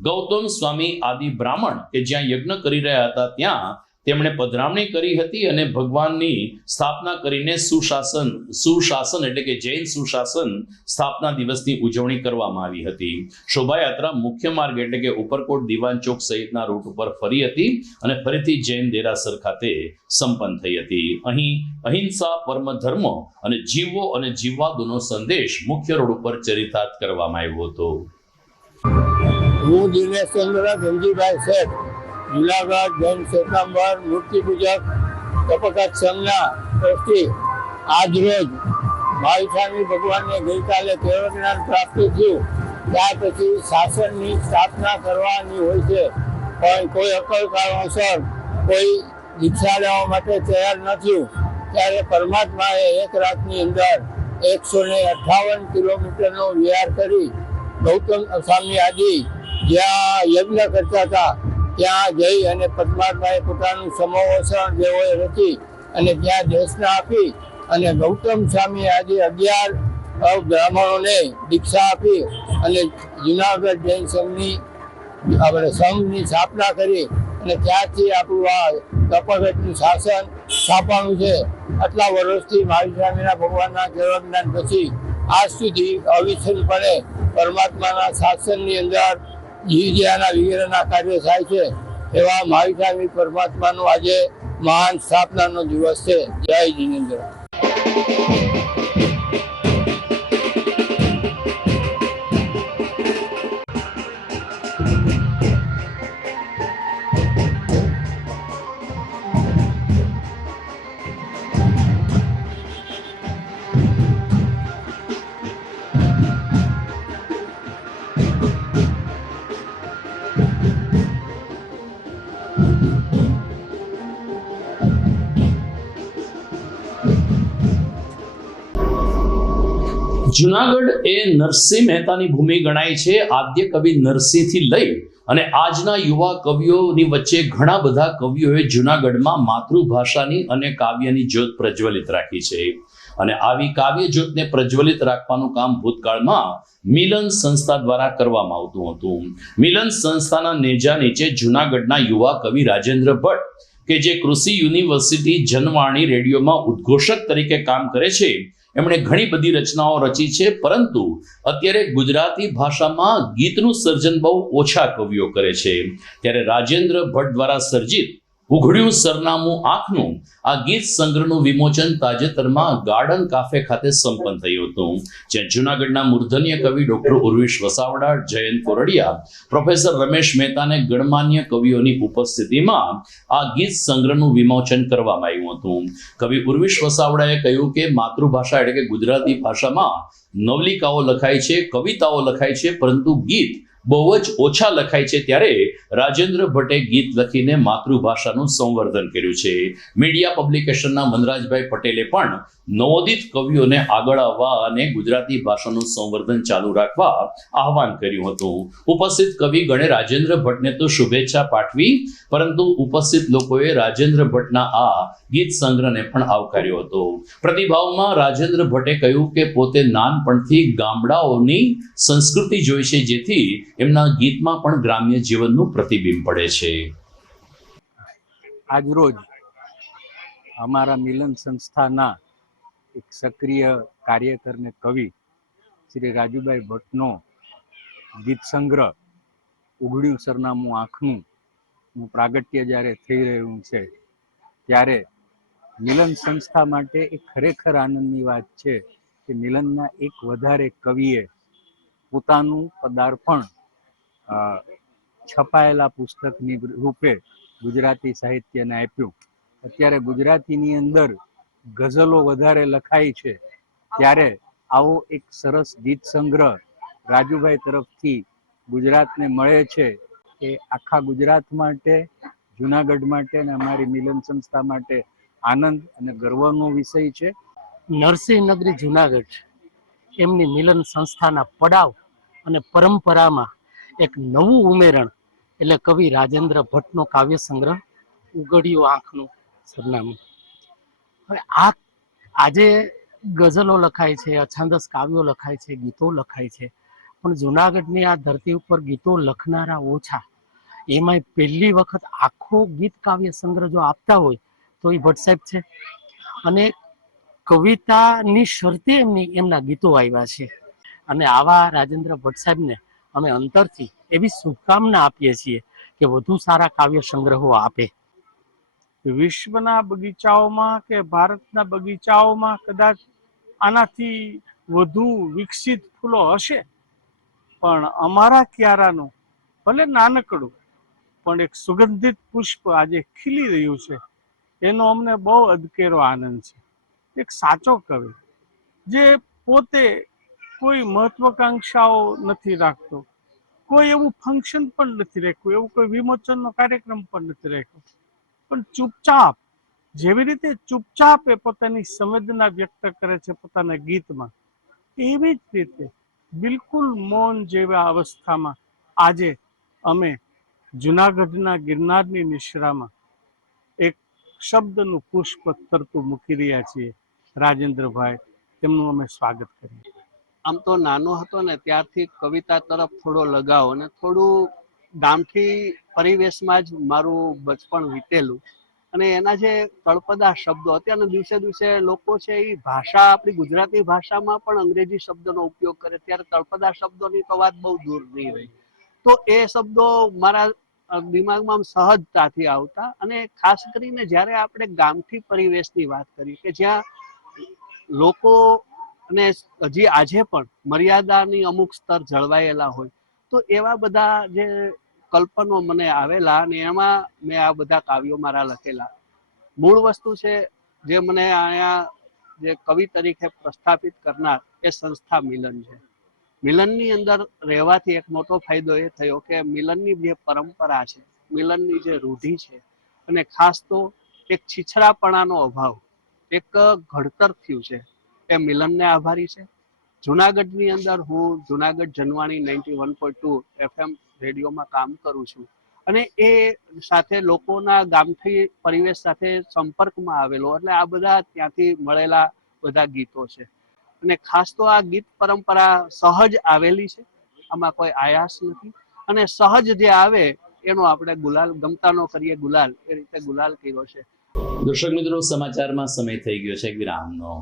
ગૌતમ સ્વામી આદિ બ્રાહ્મણ કે જ્યાં યજ્ઞ કરી રહ્યા હતા ત્યાં તેમણે પધરામણી કરી હતી અને ભગવાનની સ્થાપના કરીને સુશાસન એટલે કે જૈન સુશાસન સ્થાપના દિવસની ઉજવણી કરવામાં આવી હતી. શોભાયાત્રા મુખ્ય માર્ગ એટલે કે ઉપરકોટ દિવાન ચોક સહિતના રૂટ ઉપર ફરી હતી અને ફરીથી જૈન દેરાસર ખાતે સંપન્ન થઈ હતી. અહીં અહિંસા પરમ ધર્મ અને જીવવો અને જીવવા દોનો સંદેશ મુખ્ય રોડ ઉપર ચરિતાર્થ કરવામાં આવ્યો હતો. હું દિનેશ ચંદ્ર ધનજીભાઈ શેઠ, જુનાગઢ જૈન શ્વેતાંબર મૂર્તિ પૂજક તપકત સંઘના ટ્રસ્ટી. આજ રોજ મહાવીર સ્વામી ભગવાનને ગઈકાલે કેવળ જ્ઞાન પ્રાપ્ત થયું. ત્યાર પછી શાસનની સ્થાપના કરવાની હોય છે, પણ કોઈ અકલ કારણોસર કોઈ દીક્ષા લેવા માટે તૈયાર ન થયું. ત્યારે પરમાત્માએ એક રાતની અંદર 158 કિલોમીટરનો વિહાર કરી ગૌતમ સ્વામી આદિ જ્યાં યજ્ઞ કરતા હતા ત્યાં જઈ અને પરમાત્માએ પોતાનું સમોવસણ દેવોએ રચી અને ત્યાં દેશના આપી અને ગૌતમ સ્વામી આજે 11 બ્રાહ્મણોને દીક્ષા આપી અને જુનાગઢ જૈન સંઘની સંઘની સ્થાપના કરી અને ત્યાંથી આપણું આ તપગતનું શાસન સ્થાપવાનું છે. આટલા વર્ષથી મહાવીર સ્વામીના ભગવાનના કેવળ પછી આજ સુધી અવિચલપણે પરમાત્માના શાસનની અંદર જીવજ્યાના વિગ્રહના કાર્ય થાય છે. એવા મહાવીર સ્વામી પરમાત્માનો આજે મહાન સ્થાપનાનો દિવસ છે. જય જિનેન્દ્ર. જુનાગઢ એ નરસિંહ મહેતાની ભૂમિ ગણાય છે. આદ્ય કવિ નરસિંહથી લઈ અને આજના યુવા કવિઓની વચ્ચે ઘણા બધા કવિઓએ જુનાગઢમાં માતૃભાષાની અને કાવ્યની જ્યોત પ્રજ્વલિત રાખી છે. અને આવી કાવ્ય જ્યોતને પ્રજ્વલિત રાખવાનું કામ ભૂતકાળમાં મિલન સંસ્થા દ્વારા કરવામાં આવતું હતું. મિલન સંસ્થાના નેજા નીચે જુનાગઢના યુવા કવિ રાજેન્દ્ર ભટ્ટ કે જે કૃષિ યુનિવર્સિટી જનવાણી રેડિયોમાં ઉદ્ઘોષક તરીકે કામ કરે છે, એમણે ઘણી બધી રચનાઓ રચી છે. પરંતુ અત્યારે ગુજરાતી ભાષામાં ગીતનું સર્જન બહુ ઓછા કવિઓ કરે છે. ત્યારે રાજેન્દ્ર ભટ્ટ દ્વારા સર્જિત ઉઘડ્યું સરનામું આંખનું આ ગીત સંગ્રહનું વિમોચન તાજેતરમાં ગાર્ડન કાફે ખાતે સંપન્ન થયું હતું, જ્યાં જૂનાગઢના મૂર્ધન્ય કવિ ડોક્ટર ઉર્વિશ વસાવડા, જયંત કોરડિયા, પ્રોફેસર રમેશ મહેતાને ગણમાન્ય કવિઓની ઉપસ્થિતિમાં આ ગીત સંગ્રહનું વિમોચન કરવામાં આવ્યું હતું. કવિ ઉર્વિશ વસાવડાએ કહ્યું કે માતૃભાષા એટલે કે ગુજરાતી ભાષામાં નવલિકાઓ લખાય છે, કવિતાઓ લખાય છે, પરંતુ ગીત બહુ જ ઓછા લખાય છે. ત્યારે રાજેન્દ્ર ભટ્ટે ગીત લખીને માતૃભાષાનું સંવર્ધન કર્યું છે. મીડિયા પબ્લિકેશનના મનરાજભાઈ પટેલે પણ નવોદિત કવિઓને આગળ આવવા અને ગુજરાતી ભાષાનું સંવર્ધન ચાલુ રાખવા આહવાન કર્યું હતું. ઉપસ્થિત કવિગણે રાજેન્દ્ર ભટ્ટને તો શુભેચ્છા પાઠવી, પરંતુ ઉપસ્થિત લોકોએ રાજેન્દ્ર ભટ્ટના આ ગીત સંગ્રહને પણ આવકાર્યો હતો. પ્રતિભાવમાં રાજેન્દ્ર ભટ્ટે કહ્યું કે પોતે નાનપણથી ગામડાઓની સંસ્કૃતિ જોઈ છે, જેથી એમના ગીતમાં પણ ગ્રામ્ય જીવનનું પ્રતિબિંબ પડે છે. આજ રોજ અમારા મિલન સંસ્થાના એક સક્રિય કાર્યકર ને કવિ શ્રી રાજુભાઈ ભટ્ટનો ગીત સંગ્રહ ઉઘડ્યું સરનામું આંખનું પ્રાગટ્ય જ્યારે થઈ રહ્યું છે, ત્યારે મિલન સંસ્થા માટે એક ખરેખર આનંદની વાત છે કે મિલનના એક વધારે કવિએ પોતાનું પદાર્પણ છપાયેલા પુસ્તકની રૂપે ગુજરાતી સાહિત્યને આપ્યું. અત્યારે ગુજરાતીની અંદર ગઝલો વધારે લખાય છે, ત્યારે આવો એક સરસ ગીત સંગ્રહ રાજુભાઈ તરફથી ગુજરાતને મળે છે એ આખા ગુજરાત માટે, જુનાગઢ માટે અને અમારી મિલન સંસ્થા માટે આનંદ અને ગર્વનો વિષય છે. નરસિંહનગરી જુનાગઢ એમની મિલન સંસ્થાના પડાવ અને પરંપરામાં એક નવું ઉમેરણ એટલે કવિ રાજેન્દ્ર ભટ્ટનો કાવ્ય સંગ્રહ ઉઘડ્યું આંખનું સરનામું. હવે આજે ગઝલો લખાય છે, અછાંદસ કાવ્યો લખાય છે, ગીતો લખાય છે, પણ જુનાગઢની આ ધરતી ઉપર ગીતો લખનારા ઓછા. એમાંય પહેલી વખત આખો ગીત કાવ્ય સંગ્રહ જો આપતા હોય તો એ ભટ્ટ સાહેબ છે. અને કવિતાની શરતે એમના ગીતો આવ્યા છે. અને આવા રાજેન્દ્ર ભટ્ટ સાહેબને અમે અંતરથી એવી શુભકામના આપીએ છીએ કે વધુ સારા કાવ્ય સંગ્રહો આપે. વિશ્વના બગીચાઓમાં કે ભારતના બગીચાઓમાં કદાચ આનાથી વધુ વિકસિત ફૂલો હશે, પણ અમારા ક્યારાનું ભલે નાનકડું પણ એક સુગંધિત પુષ્પ આજે ખીલી રહ્યું છે, એનો અમને બહુ અદકેરો આનંદ છે. એક સાચો કવિ જે પોતે કોઈ મહત્વાકાંક્ષાઓ નથી રાખતો, કોઈ એવું ફંક્શન પણ નથી રાખ્યું, એવું કોઈ વિમોચનનો કાર્યક્રમ પણ નથી રાખ્યો, પણ ચૂપચાપ જેવી રીતે ચૂપચાપ એ પોતાની સંવેદના વ્યક્ત કરે છે પોતાના ગીતમાં, એવી જ રીતે બિલકુલ મૌન જેવા અવસ્થામાં આજે અમે જુનાગઢના ગિરનારની નિશ્રામાં એક શબ્દનું પુષ્પ તરતું મૂકી રહ્યા છીએ. રાજેન્દ્રભાઈ, તેમનું અમે સ્વાગત કરીએ. આમ તો નાનો હતો ને ત્યારથી કવિતા તરફ થોડો લગાવ અને થોડું ગામઠી પરિવેશમાં જ મારું બચપણ વીતેલું. અને એના જે તળપદા શબ્દો, અત્યારના દિવસે દિવસે લોકો છે એ ભાષા, આપણી ગુજરાતી ભાષામાં પણ અંગ્રેજી શબ્દોનો ઉપયોગ કરે, ત્યારે તળપદા શબ્દોની તો વાત બહુ દૂર નહીં રહી. તો એ શબ્દો મારા દિમાગમાં સહજતાથી આવતા. અને ખાસ કરીને જ્યારે આપણે ગામઠી પરિવેશની વાત કરીએ કે જ્યાં લોકો અને હજી આજે પણ મર્યાદાની અમુક સ્તર જળવાયેલા હોય, તો એવા બધા જે કલ્પનો મને આવેલા અને એમાં મેં આ બધા કાવ્યો મારા લખેલા. મૂળ વસ્તુ છે જે મને અહીંયા જે કવિ તરીકે પ્રસ્થાપિત કરનાર એ સંસ્થા મિલન છે. મિલનની અંદર રહેવાથી એક મોટો ફાયદો એ થયો કે મિલનની જે પરંપરા છે, મિલનની જે રૂઢિ છે, અને ખાસ તો એક છીછરાપણાનો અભાવ, એક ઘડતર થયું છે, એ મિલનને આભારી છે. જુનાગઢની અંદર હું જુનાગઢ જનવાણી 91.2 FM રેડિયોમાં કામ કરું છું અને એ સાથે લોકોના ગામથી પરિવેશ સાથે સંપર્કમાં આવેલો, એટલે આ બધા ત્યાંથી મળેલા બધા ગીતો છે. અને ખાસ તો આ ગીત પરંપરા સહજ આવેલી છે, આમાં કોઈ આયાસ નથી. અને સહજ જે આવે એનો આપણે ગુલાલ, ગમતા નો કરીએ ગુલાલ, એ રીતે ગુલાલ કર્યો છે. દર્શક મિત્રો, સમાચારમાં સમય થઈ ગયો છે વિરામનો.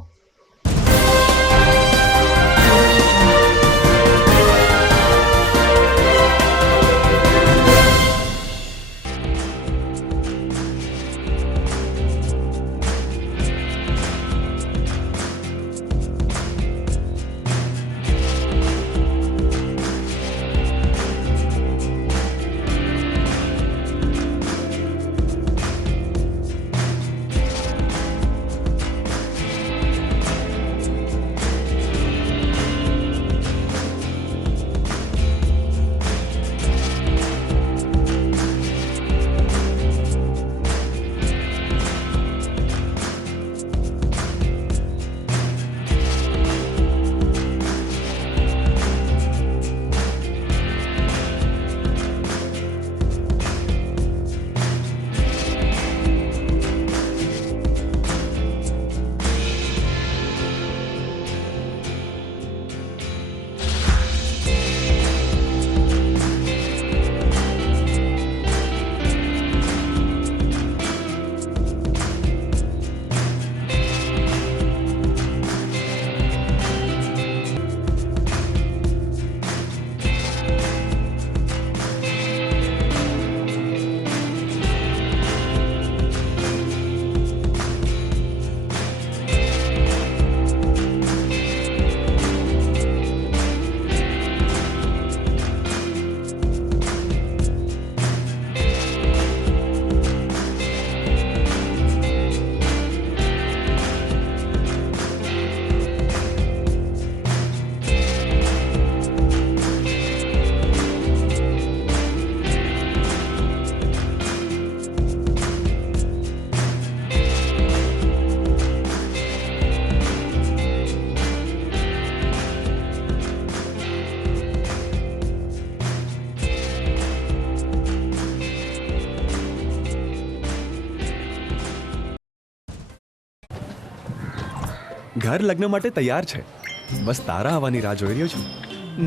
ઘર લગ્ન માટે તૈયાર છે, બસ તારા આવવાની રાહ જોઈ રહ્યો છું.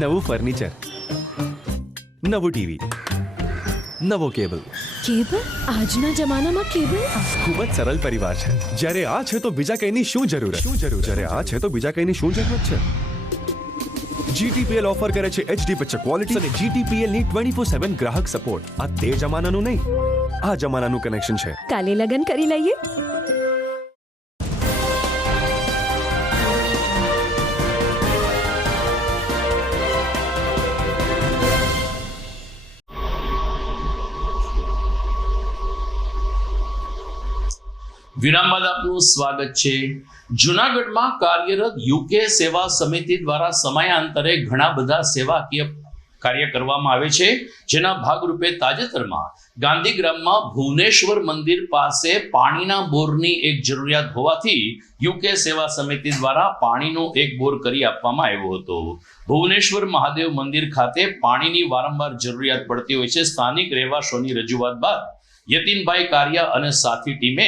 નવું ફર્નિચર, નવું ટીવી, નવો કેબલ. કેબલ? આજના જમાનામાં કેબલ? ખૂબ જ સરળ પરિવાર છે. જ્યારે આ છે તો બીજા કઈની શું જરૂર? જ્યારે આ છે તો બીજા કઈની શું જરૂરત છે? GTPL ઓફર કરે છે HD પિક્ચર ક્વોલિટી અને GTPL ની 24/7 ગ્રાહક સપોર્ટ. આ તે જમાનાનું નહીં, આ જમાનાનું કનેક્શન છે. કાલે લગન કરી લઈએ. વિરામ બાદ આપનું સ્વાગત છે. જૂનાગઢમાં કાર્યરત UK સેવા સમિતિ દ્વારા સમયાંતરે ઘણા બધા સેવાકીય કાર્ય કરવામાં આવે છે, જેના ભાગરૂપે તાજેતરમાં ગાંધીગ્રામમાં ભુવનેશ્વર મંદિર પાસે પાણીના બોરની એક જરૂરિયાત હોવાથી UK સેવા સમિતિ દ્વારા પાણીનો એક બોર કરી આપવામાં આવ્યો હતો. ભુવનેશ્વર મહાદેવ મંદિર ખાતે પાણીની વારંવાર જરૂરિયાત પડતી હોય છે. સ્થાનિક રહેવાસીઓની રજૂઆત બાદ યતીનભાઈ કારિયા અને સાથી ટીમે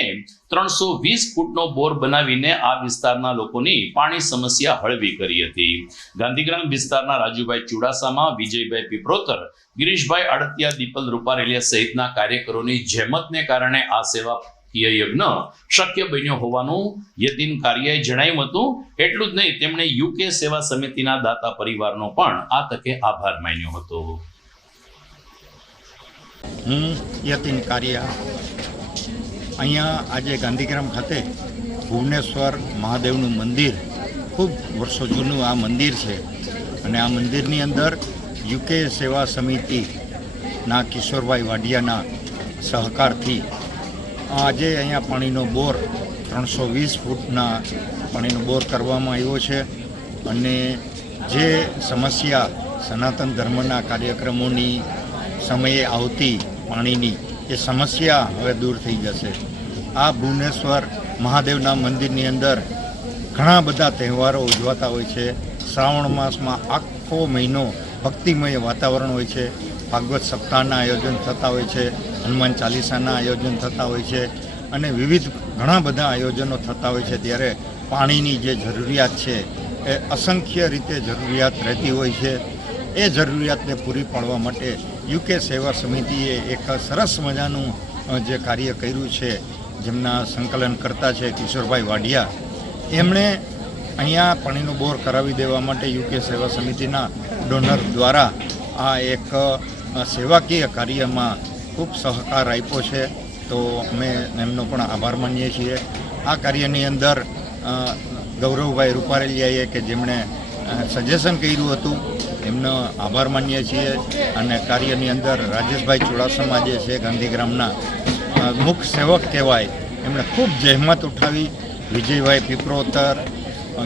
320 ફૂટનો બોર બનાવીને આ વિસ્તારના લોકોની પાણી સમસ્યા હળવી કરી હતી. ગાંધીગ્રામ વિસ્તારના રાજુભાઈ ચુડાસામા, વિજયભાઈ પીપરોતર, ગિરીશભાઈ આડતિયા, દીપલ રૂપારેલિયા સહિતના કાર્યકરોની જહેમતને કારણે આ સેવાકીય યજ્ઞ શક્ય બન્યો હોવાનું યતીન કારિયાએ જણાવ્યું હતું. એટલું જ નહીં, તેમણે UK સેવા સમિતિના દાતા પરિવારનો પણ આ તકે આભાર માન્યો હતો. હું યતીન કારિયા અહીંયા આજે ગાંધીગ્રામ ખાતે ભુવનેશ્વર મહાદેવનું મંદિર, ખૂબ વર્ષો જૂનું આ મંદિર છે અને આ મંદિરની અંદર UK સેવા સમિતિના કિશોરભાઈ વાડિયાના સહકારથી આજે અહીંયા પાણીનો બોર 320 ફૂટના પાણીનો બોર કરવામાં આવ્યો છે અને જે સમસ્યા સનાતન ધર્મના કાર્યક્રમોની સમયે આવતી પાણીની એ સમસ્યા હવે દૂર થઈ જશે. આ ભુવનેશ્વર મહાદેવના મંદિરની અંદર ઘણા બધા તહેવારો ઉજવાતા હોય છે. શ્રાવણ માસમાં આખો મહિનો ભક્તિમય વાતાવરણ હોય છે. ભાગવત સપ્તાહના આયોજન થતા હોય છે, હનુમાન ચાલીસાના આયોજન થતા હોય છે અને વિવિધ ઘણા બધા આયોજનો થતા હોય છે. ત્યારે પાણીની જે જરૂરિયાત છે એ અસંખ્ય રીતે જરૂરિયાત રહેતી હોય છે. એ જરૂરિયાતને પૂરી પાડવા માટે UK સેવા સમિતિએ એક સરસ મજાનું જે કાર્ય કર્યું છે, જેમના સંકલન કરતા છે કિશોરભાઈ વાડિયા, એમણે અહીંયા પાણીનો બોર કરાવી દેવા માટે UK સેવા સમિતિના ડોનર દ્વારા આ એક સેવાકીય કાર્યમાં ખૂબ સહકાર આપ્યો છે. તો અમે એમનો પણ આભાર માનીએ છીએ. આ કાર્યની અંદર ગૌરવભાઈ રૂપારેલિયાએ કે જેમણે સજેશન કર્યું હતું એમનો આભાર માનીએ છીએ અને કાર્યની અંદર રાજેશભાઈ ચુડાસમા જે છે ગાંધીગ્રામના મુખ્ય સેવક કહેવાય, એમણે ખૂબ જહેમત ઉઠાવી. વિજયભાઈ પીપરોતર,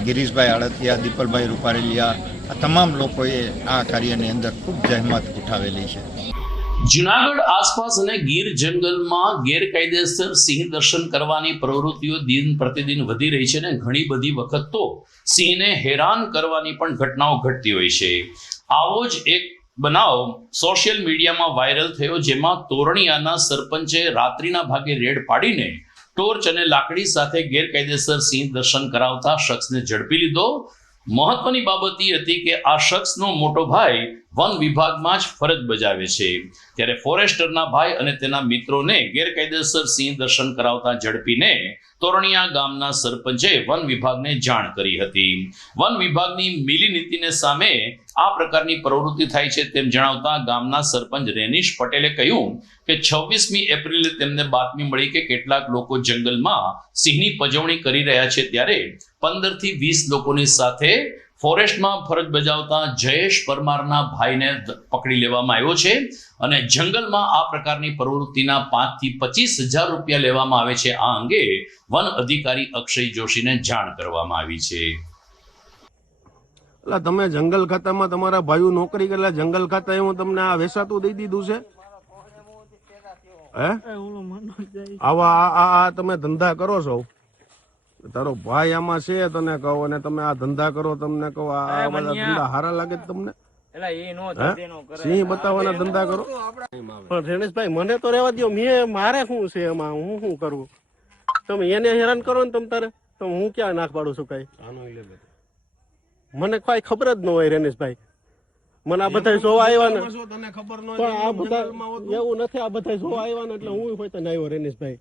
ગિરીશભાઈ આડતિયા, દીપલભાઈ રૂપારેલિયા, આ તમામ લોકોએ આ કાર્યની અંદર ખૂબ જહેમત ઉઠાવેલી છે. જૂનાગઢ આસપાસ અને ગીર જંગલમાં ગેરકાયદેસર સિંહ દર્શન કરવાની પ્રવૃત્તિઓ દિન પ્રતિદિન વધી રહી છે અને ઘણી બધી વખત તો સિંહને હેરાન કરવાની પણ ઘટનાઓ ઘટતી હોય છે. આવો જ એક બનાવ સોશિયલ મીડિયામાં વાયરલ થયો, જેમાં તોરણિયાના સરપંચે રાત્રિના ભાગે રેડ પાડીને ટોર્ચ અને લાકડી સાથે ગેરકાયદેસર સિંહ દર્શન કરાવતા શખ્સને ઝડપી લીધો. મહત્વની બાબત એ હતી કે આ શખ્સનો મોટો ભાઈ વન વિભાગમાં જ ફરજ બજાવે છે. ત્યારે ફોરેસ્ટરના ભાઈ અને તેના મિત્રોને ગેરકાયદેસર સિંહ દર્શન કરાવતા ઝડપીને તોરણિયા ગામના સરપંચે વન વિભાગને જાણ કરી હતી. વન વિભાગની મિલી નીતિને સામે આ પ્રકારની પ્રવૃત્તિ થાય છે તેમ જણાવતા ગામના સરપંચ રેનીશ પટેલે કહ્યું કે 26મી એપ્રિલે તેમને બાતમી મળી કે કેટલાક લોકો જંગલમાં સિંહની પજવણી કરી રહ્યા છે. ત્યારે 15 થી 20 લોકોની સાથે ફોરેસ્ટમાં ફરજ બજાવતા જયેશ પરમારના ભાઈને પકડી લેવામાં આવ્યો છે અને જંગલમાં આ પ્રકારની પ્રવૃત્તિના 5 થી 25 હજાર રૂપિયા લેવામાં આવે છે. આ અંગે વન અધિકારી અક્ષય જોશીને જાણ કરવામાં આવી છે. એટલે તમે જંગલ ખાતામાં તમારા ભાઈઓ નોકરી કરેલા, જંગલ ખાતા હું તમને આ વેસાતું દઈ દીધું છે? હે આવા આ તમે ધંધા કરો છો? તારો ભાઈ આમાં છે, તને કહો, અને તમે આ ધંધા કરો, તમને કહો આ બધા ધંધા હારા લાગે તમને? સિંહ બતાવવાના ધંધા કરો? પણ રેણેશભાઈ મને તો રહેવા દો, મારે શું છે એમાં, હું શું કરું? તમે એને હેરાન કરો ને તમ તારે. તો હું ક્યાં નાક પાડું છું કઈ? મને કઈ ખબર જ ન હોય રેનેશભાઈ. મને આ બધા જોવા આવ્યા ને પણ આ બધા એવું નથી. આ બધા જોવા આવ્યા ને એટલે હું હોય તો આવ્યો રેનેશભાઈ.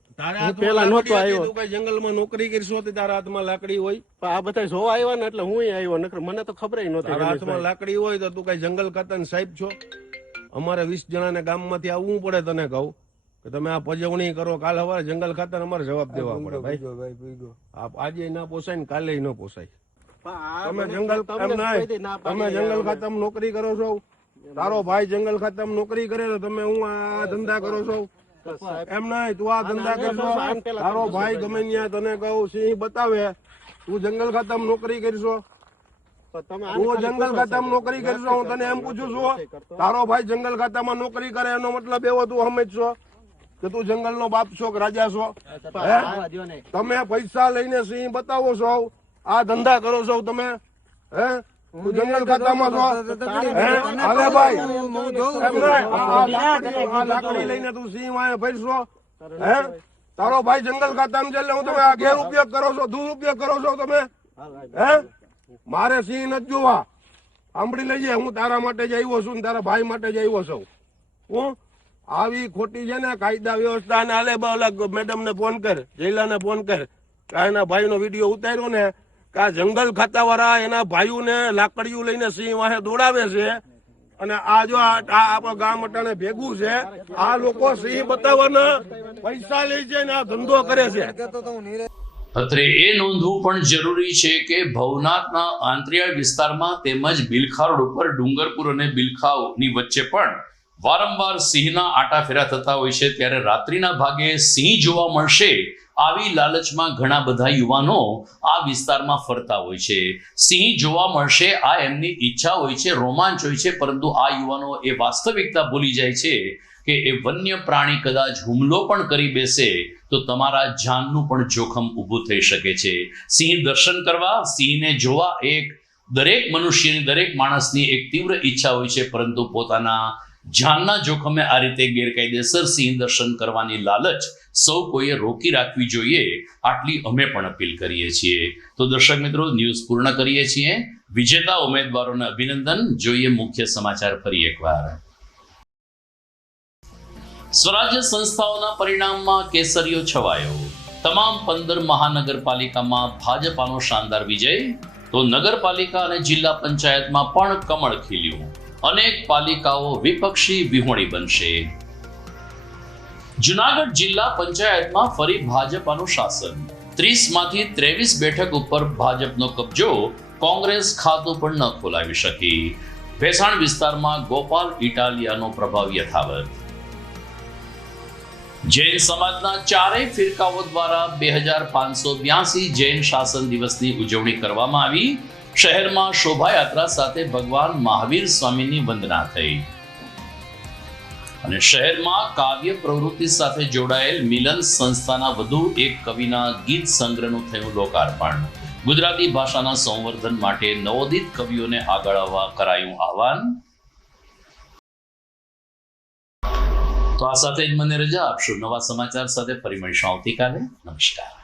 પેલા નહોતો આવ્યો. જંગલમાં નોકરી કરશો તો તારા હાથમાં લાકડી હોય. પણ આ બધા જોવા આવ્યા ને એટલે હું આવ્યો. નકર મને તો ખબર નહોતી. તારા હાથમાં લાકડી હોય તો તું કઈ જંગલ ખાતા સાહેબ છો? અમારે 20 જણાને ગામમાંથી આવવું પડે. તને કહું કે તમે આ પજવણી કરો, કાલ સવારે જંગલ ખાતા અમારે જવાબ દેવા પડે ભાઈ. આજે ના પોસાય ને કાલે ન પોસાય. તમે જંગલ ખાતામાં નોકરી કરો છો, તારો ભાઈ જંગલ ખાતામાં નોકરી કરે તો તમે હું આ ધંધા કરો છો? એમ નહીં, તું આ ધંધા કરશો, તારો ભાઈ ગમે ત્યાં તને કહું સિંહ બતાવે, તું જંગલ ખાતામાં નોકરી કરશો? તું જંગલ ખાતામાં નોકરી કરશો? હું તને એમ પૂછું છું, તારો ભાઈ જંગલ ખાતામાં નોકરી કરે એનો મતલબ એવો તું સમજશો કે તું જંગલ નો બાપ છો કે રાજા છો? તમે પૈસા લઈને સિંહ બતાવો છો, આ ધંધા કરો છો તમે? હે, તું જંગલ ખાતામાં છો? હાલે ભાઈ, આ લાકડી લઈને તું સિંહ વાય ફરશો? હે, તારો ભાઈ જંગલ ખાતામાં છે એટલે હું તમે આ ગેરઉપયોગ કરો છો, દુરુપયોગ કરો છો તમે? હે, મારે સિંહ નથી જોવા. સાંભળી લેજે, હું તારા માટે જ આવ્યો છું ને તારા ભાઈ માટે જ આવ્યો છું. હું આવી ખોટી છે ને કાયદા વ્યવસ્થા ને હાલે ઓલા મેડમ ને ફોન કર, જયલા ને ફોન કર, એના ભાઈ નો વિડીયો ઉતાર્યો ને કે આ જંગલ ખાતા વાળા એના ભાઈઓ ને લાકડીઓ લઈને સિંહ વાહે દોડાવે છે અને આ જો આપણા ગામ અટાણે ભેગું છે, આ લોકો સિંહ બતાવવાના પૈસા લે છે ને આ ધંધો કરે છે. અત્રે એ નોંધવું પણ જરૂરી છે કે ભવનાથના આંતરિયાળ વિસ્તારમાં તેમજ બિલખા રોડ ઉપર ડુંગરપુર અને બિલખાની વચ્ચે પણ વારંવાર સિંહના આટાફેરા થતા હોય છે. ત્યારે રાત્રિના ભાગે સિંહ જોવા મળશે આવી લાલચમાં ઘણા બધા યુવાનો આ વિસ્તારમાં ફરતા હોય છે. સિંહ જોવા મળશે આ એમની ઈચ્છા હોય છે, રોમાંચ હોય છે, પરંતુ આ યુવાનો એ વાસ્તવિકતા ભૂલી જાય છે કે એ વન્ય પ્રાણી કદાચ હુમલો પણ કરી બેસે તો તમારા જાનનું પણ જોખમ ઊભું થઈ શકે છે. સિંહ દર્શન કરવા, સિંહને જોવા એક દરેક મનુષ્યની, દરેક માણસની એક તીવ્ર ઈચ્છા હોય છે, પરંતુ પોતાના જાનના જોખમે આ રીતે ગેરકાયદેસર સિંહ દર્શન કરવાની લાલચ સૌ કોઈએ રોકી રાખવી જોઈએ, આટલી અમે પણ અપીલ કરીએ છીએ. તો દર્શક મિત્રો, ન્યૂઝ પૂર્ણ કરીએ છીએ. વિજેતા ઉમેદવારોને અભિનંદન. જોઈએ મુખ્ય સમાચાર ફરી એકવાર. સ્વરાજ્ય સંસ્થાઓના પરિણામમાં કેસરીયો છવાયો. તમામ 15 મહાનગરપાલિકામાં ભાજપાનો શાનદાર વિજય. તો નગરપાલિકા અને જિલ્લા પંચાયતમાં પણ કમળ ખીલ્યું. અનેક પાલિકાઓ વિપક્ષી વિહોણી બનશે. જુનાગઢ જિલ્લા પંચાયતમાં ફરી ભાજપાનું શાસન. 30 માંથી 23 બેઠક ઉપર ભાજપનો કબજો. કોંગ્રેસ ખાતું પણ ન ખોલાવી શકી. ભેસાણ વિસ્તારમાં ગોપાલ ઇટાલિયાનો પ્રભાવ યથાવત. જૈન સમાજના ચારેય ફિરકાઓ દ્વારા 2582 જૈન શાસન દિવસની ઉજવણી કરવામાં આવી. શહેરમાં શોભાયાત્રા સાથે ભગવાન મહાવીર સ્વામીની વંદના થઈ. અને શહેરમાં કાવ્ય પ્રવૃત્તિ સાથે જોડાયેલ મિલન સંસ્થાના વધુ એક કવિના ગીત સંગ્રહનું થયું લોકાર્પણ. ગુજરાતી ભાષાના સંવર્ધન માટે નવોદિત કવિઓને આગળ આવવા કરાયું આહવાન. તો આ સાથે જ મને રજા આપશો. નવા સમાચાર સાથે ફરી મળીશું આવતીકાલે. નમસ્કાર.